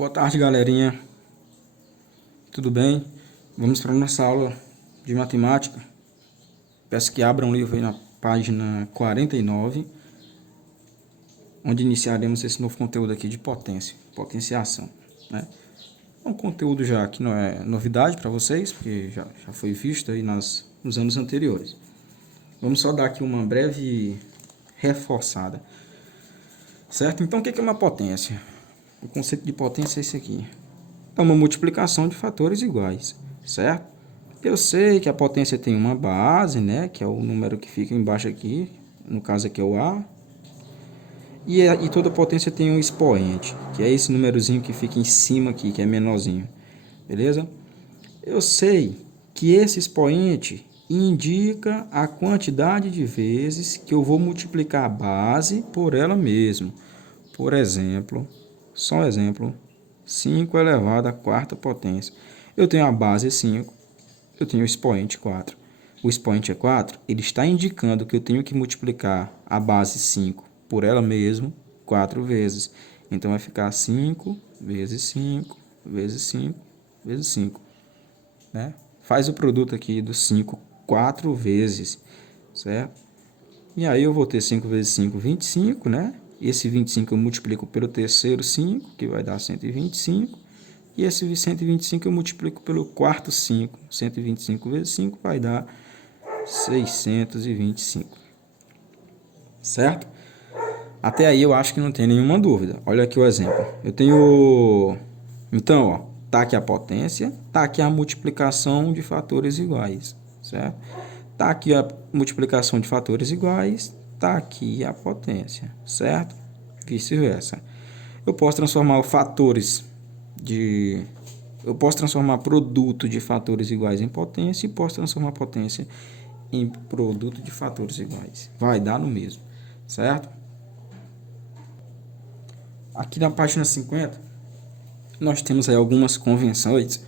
Boa tarde, galerinha. Tudo bem? Vamos para a nossa aula de matemática. Peço que abram o livro aí na página 49, onde iniciaremos esse novo conteúdo aqui de potenciação, né? É um conteúdo já que não é novidade para vocês, porque já foi visto aí nos anos anteriores. Vamos só dar aqui uma breve reforçada, certo? Então, o que é uma potência? O conceito de potência é esse aqui. É uma multiplicação de fatores iguais, certo? Eu sei que a potência tem uma base, né? Que é o número que fica embaixo aqui. No caso aqui é o A. E toda potência tem um expoente, que é esse númerozinho que fica em cima aqui, que é menorzinho. Beleza? Eu sei que esse expoente indica a quantidade de vezes que eu vou multiplicar a base por ela mesma. Por exemplo, só um exemplo, 5 elevado à quarta potência. Eu tenho a base 5, eu tenho o expoente 4. O expoente é 4, ele está indicando que eu tenho que multiplicar a base 5 por ela mesma 4 vezes. Então, vai ficar 5 vezes 5 vezes 5 vezes 5. Né? Faz o produto aqui do 5 4 vezes, certo? E aí eu vou ter 5 vezes 5, 25, né? Esse 25 eu multiplico pelo terceiro 5, que vai dar 125. E esse 125 eu multiplico pelo quarto 5. 125 vezes 5 vai dar 625. Certo? Até aí eu acho que não tem nenhuma dúvida. Olha aqui o exemplo. Eu tenho... Então, ó, tá aqui a potência, tá aqui a multiplicação de fatores iguais, certo? Tá aqui a multiplicação de fatores iguais, tá aqui a potência, certo? Vice-versa. Eu posso transformar eu posso transformar produto de fatores iguais em potência e posso transformar potência em produto de fatores iguais. Vai dar no mesmo, certo? Aqui na página 50, nós temos aí algumas convenções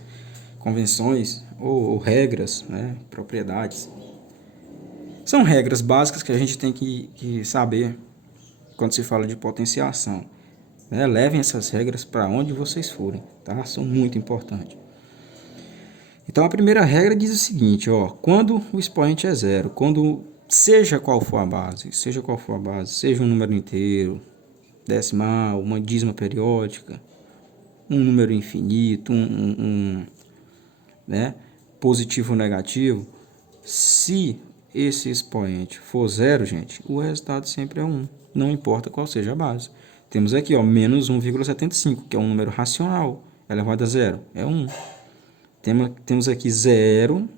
ou regras, né, propriedades. São regras básicas que a gente tem que saber quando se fala de potenciação. Né? Levem essas regras para onde vocês forem, tá? São muito importantes. Então, a primeira regra diz o seguinte, ó, quando o expoente é zero, quando seja qual for a base, seja um número inteiro, decimal, uma dízima periódica, um número infinito, né, positivo ou negativo, se esse expoente for zero, gente, o resultado sempre é 1, não importa qual seja a base. Temos aqui, ó, menos 1,75, que é um número racional, elevado a zero, é 1. Temos aqui 0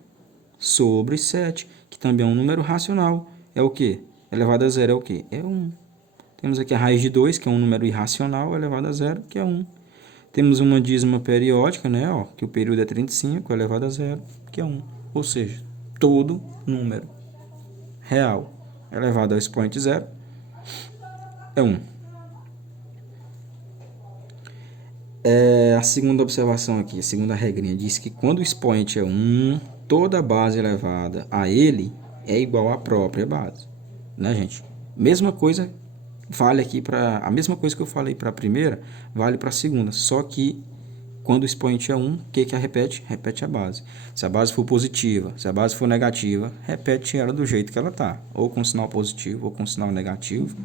sobre 7, que também é um número racional, é o quê? Elevado a zero é o quê? É 1. Temos aqui a raiz de 2, que é um número irracional, elevado a zero, que é 1. Temos uma dízima periódica, né, ó, que o período é 35, elevado a zero, que é 1. Ou seja, todo número real elevado ao expoente zero é 1. A segunda observação aqui, a segunda regrinha, diz que quando o expoente é 1, toda base elevada a ele é igual à própria base. Né, gente? Mesma coisa vale aqui para... A mesma coisa que eu falei para a primeira, vale para a segunda. Só que quando o expoente é 1, o que repete? Repete a base. Se a base for positiva, se a base for negativa, repete ela do jeito que ela está. Ou com sinal positivo, ou com sinal negativo.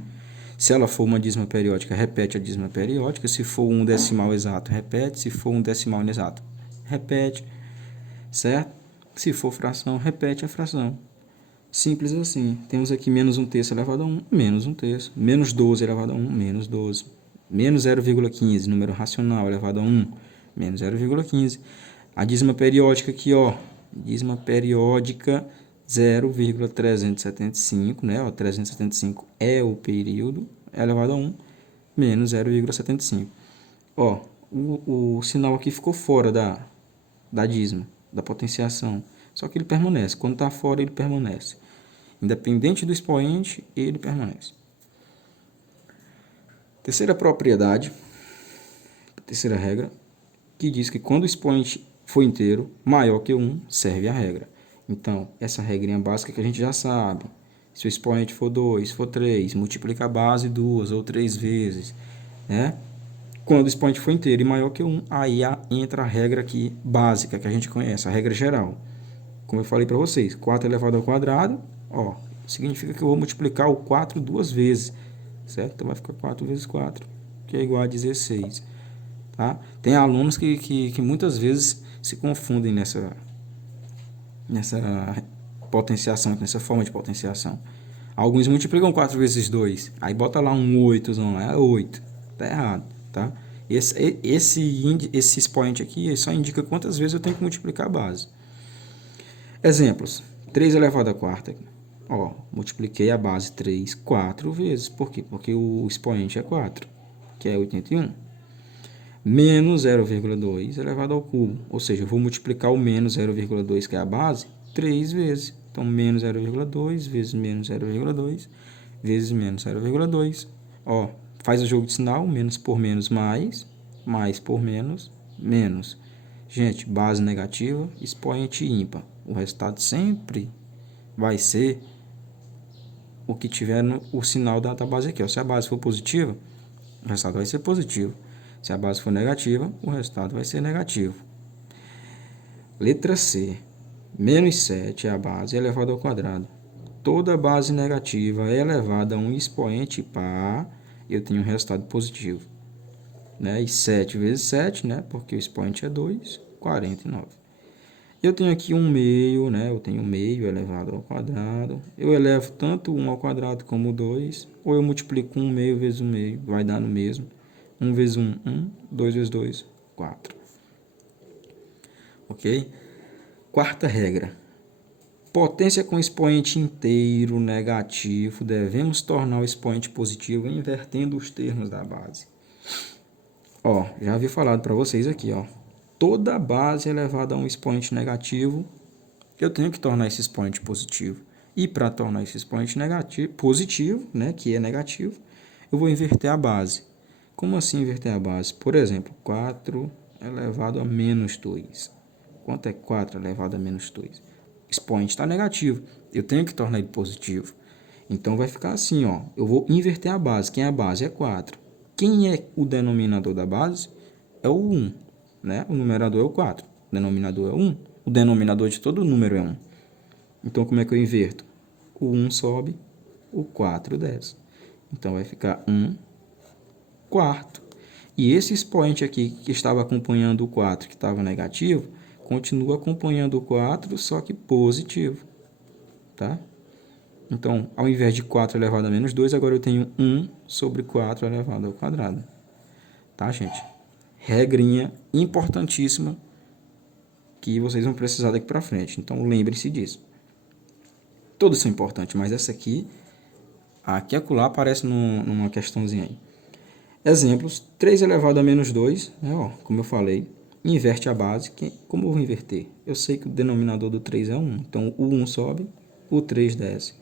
Se ela for uma dízima periódica, repete a dízima periódica. Se for um decimal exato, repete. Se for um decimal inexato, repete. Certo? Se for fração, repete a fração. Simples assim. Temos aqui menos 1/3 elevado a 1, menos 1/3. Menos 12 elevado a 1, menos 12. Menos 0,15, número racional, elevado a 1, menos 0,15. A dízima periódica aqui, ó. Dízima periódica 0,375, né? Ó, 375 é o período, elevado a 1, menos 0,75. Ó, o sinal aqui ficou fora da dízima, da potenciação. Só que ele permanece. Quando está fora, ele permanece. Independente do expoente, ele permanece. Terceira propriedade, terceira regra, que diz que quando o expoente for inteiro, maior que 1, serve a regra. Então, essa regrinha básica que a gente já sabe. Se o expoente for 2, for 3, multiplica a base 2 ou 3 vezes, né? Quando o expoente for inteiro e maior que 1, aí entra a regra aqui básica que a gente conhece, a regra geral. Como eu falei para vocês, 4 elevado ao quadrado, ó, significa que eu vou multiplicar o 4 duas vezes, certo? Então vai ficar 4 vezes 4, que é igual a 16. Tá? Tem alunos que muitas vezes se confundem nessa potenciação, nessa forma de potenciação. Alguns multiplicam 4 vezes 2, aí bota lá um 8, é 8. Tá errado, tá? Esse expoente aqui só indica quantas vezes eu tenho que multiplicar a base. Exemplos. 3 elevado à quarta. Ó, multipliquei a base 3 4 vezes. Por quê? Porque o expoente é 4, que é 81. Menos 0,2 elevado ao cubo. Ou seja, eu vou multiplicar o menos 0,2, que é a base, 3 vezes. Então, menos 0,2 vezes menos 0,2 vezes menos 0,2. Ó, faz o jogo de sinal, menos por menos mais por menos, menos. Gente, base negativa, expoente ímpar. O resultado sempre vai ser o que tiver o sinal da base aqui. Ó. Se a base for positiva, o resultado vai ser positivo. Se a base for negativa, o resultado vai ser negativo. Letra C. Menos 7 é a base elevada ao quadrado. Toda base negativa é elevada a um expoente par, eu tenho um resultado positivo. Né? E 7 vezes 7, né? Porque o expoente é 2, 49. Eu tenho aqui um meio, né? Eu tenho meio elevado ao quadrado. Eu elevo tanto 1 ao quadrado como 2, ou eu multiplico 1 meio vezes 1 meio, vai dar no mesmo. 1 vezes 1, 1. 2 vezes 2, 4. Ok? Quarta regra. Potência com expoente inteiro negativo, devemos tornar o expoente positivo invertendo os termos da base. Ó, já havia falado para vocês aqui, ó. Toda base elevada a um expoente negativo, eu tenho que tornar esse expoente positivo. E para tornar esse expoente negativo, positivo, né, que é negativo, eu vou inverter a base. Como assim inverter a base? Por exemplo, 4 elevado a menos 2. Quanto é 4 elevado a menos 2? O expoente está negativo. Eu tenho que tornar ele positivo. Então, vai ficar assim, ó. Eu vou inverter a base. Quem é a base? É 4. Quem é o denominador da base? É o 1. Né? O numerador é o 4. O denominador é 1. O denominador de todo número é 1. Então, como é que eu inverto? O 1 sobe, o 4 desce. Então, vai ficar 1 quarto. E esse expoente aqui que estava acompanhando o 4, que estava negativo, continua acompanhando o 4, só que positivo. Tá? Então, ao invés de 4 elevado a menos 2, agora eu tenho 1 sobre 4 elevado ao quadrado. Tá, gente? Regrinha importantíssima que vocês vão precisar daqui para frente. Então, lembre-se disso. Todos são importantes, mas essa aqui e acolá aparece numa questãozinha aí. Exemplos, 3 elevado a menos 2, né, ó, como eu falei, inverte a base. Como eu vou inverter? Eu sei que o denominador do 3 é 1, então o 1 sobe, o 3 desce.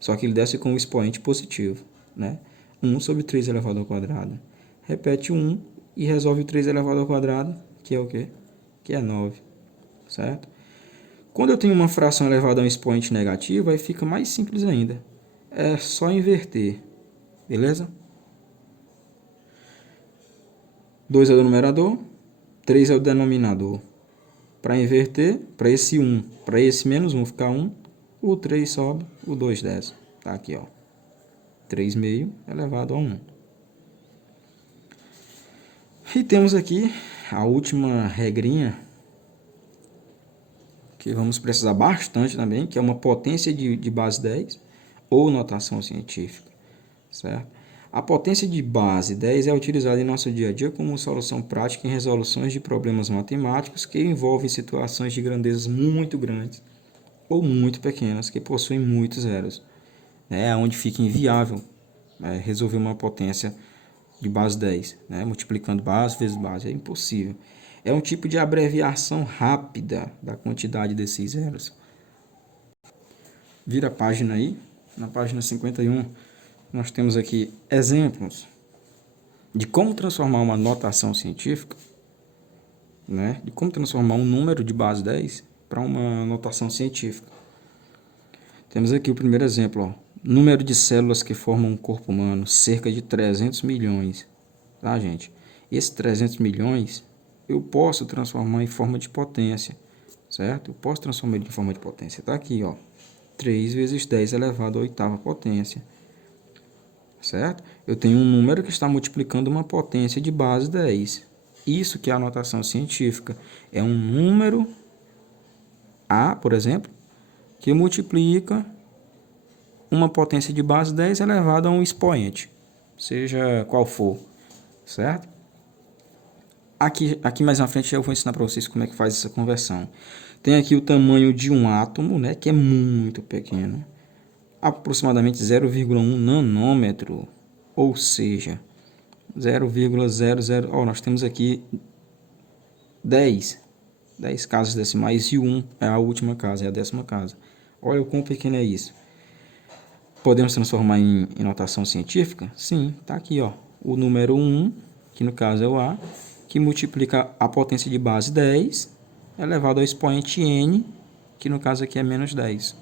Só que ele desce com o expoente positivo, né? 1 sobre 3 elevado ao quadrado. Repete o 1 e resolve o 3 elevado ao quadrado, que é o quê? Que é 9, certo? Quando eu tenho uma fração elevada a um expoente negativo, aí fica mais simples ainda. É só inverter, beleza? 2 é o numerador, 3 é o denominador. Para inverter, para esse 1, para esse menos 1 ficar 1, o 3 sobe, o 2 desce. Tá aqui, ó. 3 meio elevado a 1. E temos aqui a última regrinha, que vamos precisar bastante também, que é uma potência de base 10 ou notação científica, certo? A potência de base 10 é utilizada em nosso dia a dia como solução prática em resoluções de problemas matemáticos que envolvem situações de grandezas muito grandes ou muito pequenas, que possuem muitos zeros. É onde fica inviável resolver uma potência de base 10, né? Multiplicando base vezes base, é impossível. É um tipo de abreviação rápida da quantidade desses zeros. Vira a página aí, na página 51, nós temos aqui exemplos de como transformar uma notação científica, né? De como transformar um número de base 10 para uma notação científica. Temos aqui o primeiro exemplo, ó. Número de células que formam um corpo humano, cerca de 300 milhões, tá, gente? esse 300 milhões, eu posso transformar em forma de potência, certo? Eu posso transformar ele em forma de potência. Está aqui, ó, 3 vezes 10 elevado à oitava potência, certo? Eu tenho um número que está multiplicando uma potência de base 10. Isso que é a notação científica. É um número A, por exemplo, que multiplica uma potência de base 10 elevado a um expoente, seja qual for, certo? Aqui mais na frente eu vou ensinar para vocês como é que faz essa conversão. Tem aqui o tamanho de um átomo, né, que é muito pequeno, aproximadamente 0,1 nanômetro, ou seja, 0,00, nós temos aqui 10 casas decimais e 1 é a última casa, é a 10ª casa. Olha o quão pequeno é isso. Podemos transformar em notação científica? Sim, está aqui, ó, o número 1, que no caso é o A, que multiplica a potência de base 10 elevado ao expoente n, que no caso aqui é menos 10.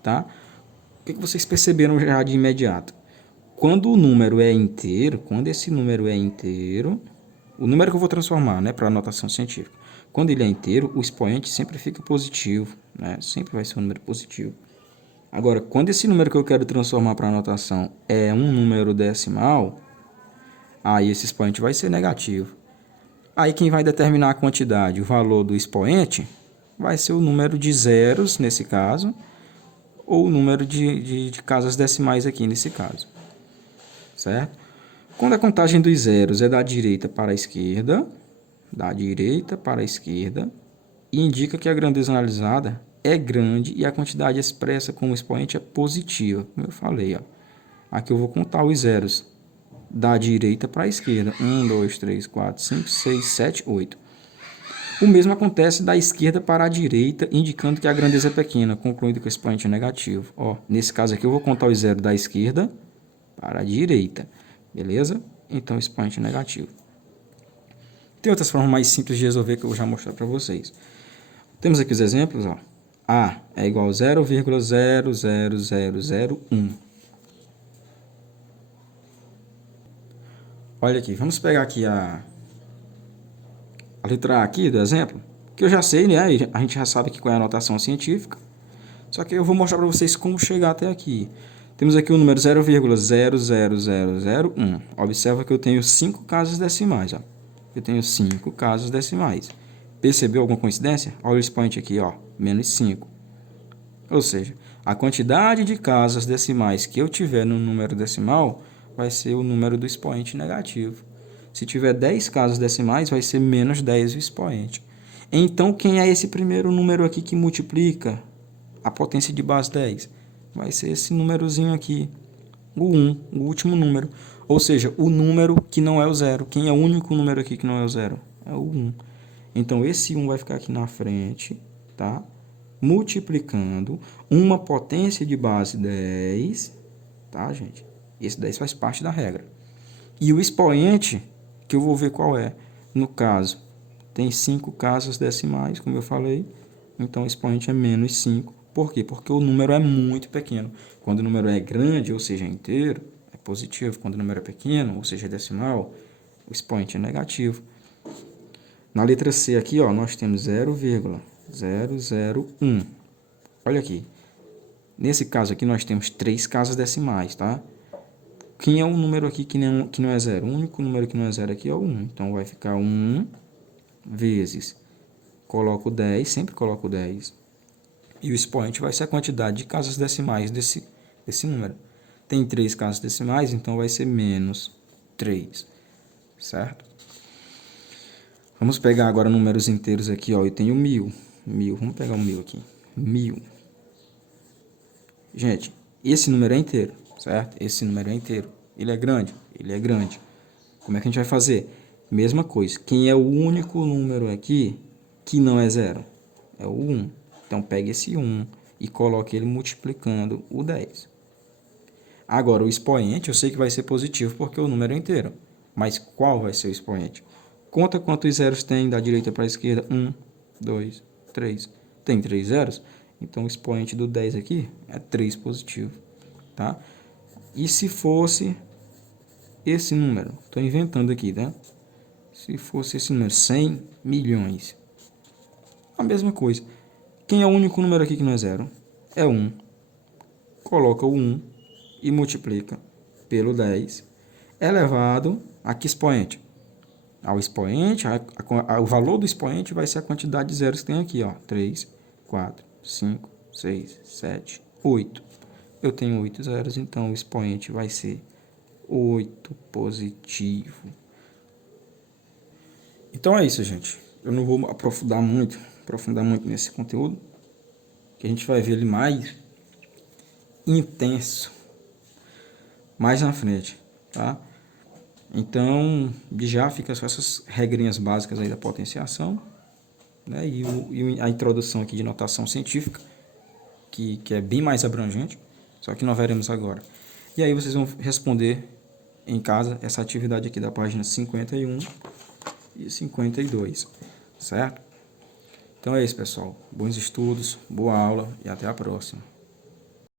Tá? O que vocês perceberam já de imediato? Quando o número é inteiro, quando esse número é inteiro, o número que eu vou transformar, né, para a notação científica, quando ele é inteiro, o expoente sempre fica positivo, né? Sempre vai ser um número positivo. Agora, quando esse número que eu quero transformar para a notação é um número decimal, aí esse expoente vai ser negativo. Aí quem vai determinar a quantidade, o valor do expoente, vai ser o número de zeros, nesse caso, ou o número de casas decimais aqui, nesse caso. Certo? Quando a contagem dos zeros é da direita para a esquerda, e indica que a grandeza analisada é grande e a quantidade expressa como expoente é positiva, como eu falei. Ó. Aqui eu vou contar os zeros da direita para a esquerda. 1, 2, 3, 4, 5, 6, 7, 8. O mesmo acontece da esquerda para a direita, indicando que a grandeza é pequena, concluindo que o expoente é negativo. Ó, nesse caso aqui eu vou contar os zeros da esquerda para a direita. Beleza? Então o expoente é negativo. Tem outras formas mais simples de resolver que eu vou já mostrar para vocês. Temos aqui os exemplos. Ó. A é igual a 0,00001. Olha aqui, vamos pegar aqui a letra A aqui do exemplo, que eu já sei, né? A gente já sabe qual é a notação científica. Só que eu vou mostrar para vocês como chegar até aqui. Temos aqui o número 0,00001. Observa que eu tenho 5 casas decimais. Ó. Eu tenho 5 casas decimais. Percebeu alguma coincidência? Olha o expoente aqui, ó, menos 5. Ou seja, a quantidade de casas decimais que eu tiver no número decimal vai ser o número do expoente negativo. Se tiver 10 casas decimais, vai ser menos 10 o expoente. Então, quem é esse primeiro número aqui que multiplica a potência de base 10? Vai ser esse númerozinho aqui, o 1, o último número. Ou seja, o número que não é o zero. Quem é o único número aqui que não é o zero? É o 1. Então, esse 1 vai ficar aqui na frente, tá? Multiplicando uma potência de base 10, tá, gente? Esse 10 faz parte da regra. E o expoente, que eu vou ver qual é. No caso, tem 5 casas decimais, como eu falei. Então, o expoente é menos 5. Por quê? Porque o número é muito pequeno. Quando o número é grande, ou seja, inteiro, é positivo. Quando o número é pequeno, ou seja, decimal, o expoente é negativo. Na letra C aqui, ó, nós temos 0,001. Olha aqui. Nesse caso aqui, nós temos 3 casas decimais, tá? Quem é o número aqui que não é zero? O único número que não é zero aqui é o 1. Então, vai ficar 1 vezes, coloco 10, sempre coloco 10. E o expoente vai ser a quantidade de casas decimais desse número. Tem 3 casas decimais, então vai ser menos 3, certo? Vamos pegar agora números inteiros aqui, ó. Eu tenho 1000. Vamos pegar o 1000 aqui. 1000. Gente, esse número é inteiro, certo? Esse número é inteiro. Ele é grande? Ele é grande. Como é que a gente vai fazer? Mesma coisa. Quem é o único número aqui que não é zero? É o 1. Então, pegue esse 1 e coloque ele multiplicando o 10. Agora, o expoente eu sei que vai ser positivo porque o número é inteiro. Mas qual vai ser o expoente? Conta quantos zeros tem da direita para a esquerda. 1, 2, 3. Tem 3 zeros? Então, o expoente do 10 aqui é 3 positivo. Tá? E se fosse esse número? Estou inventando aqui, né? Se fosse esse número, 100 milhões. A mesma coisa. Quem é o único número aqui que não é zero? É 1. Coloca o 1 e multiplica pelo 10, elevado a que expoente? Ao expoente, o valor do expoente vai ser a quantidade de zeros que tem aqui, ó. 3, 4, 5, 6, 7, 8. Eu tenho 8 zeros, então o expoente vai ser 8 positivo. Então é isso, gente. Eu não vou aprofundar muito nesse conteúdo, que a gente vai ver ele mais intenso mais na frente, tá? Então, já fica só essas regrinhas básicas aí da potenciação, né? E a introdução aqui de notação científica, que é bem mais abrangente, só que nós veremos agora. E aí vocês vão responder em casa essa atividade aqui da página 51 e 52, certo? Então é isso, pessoal. Bons estudos, boa aula e até a próxima.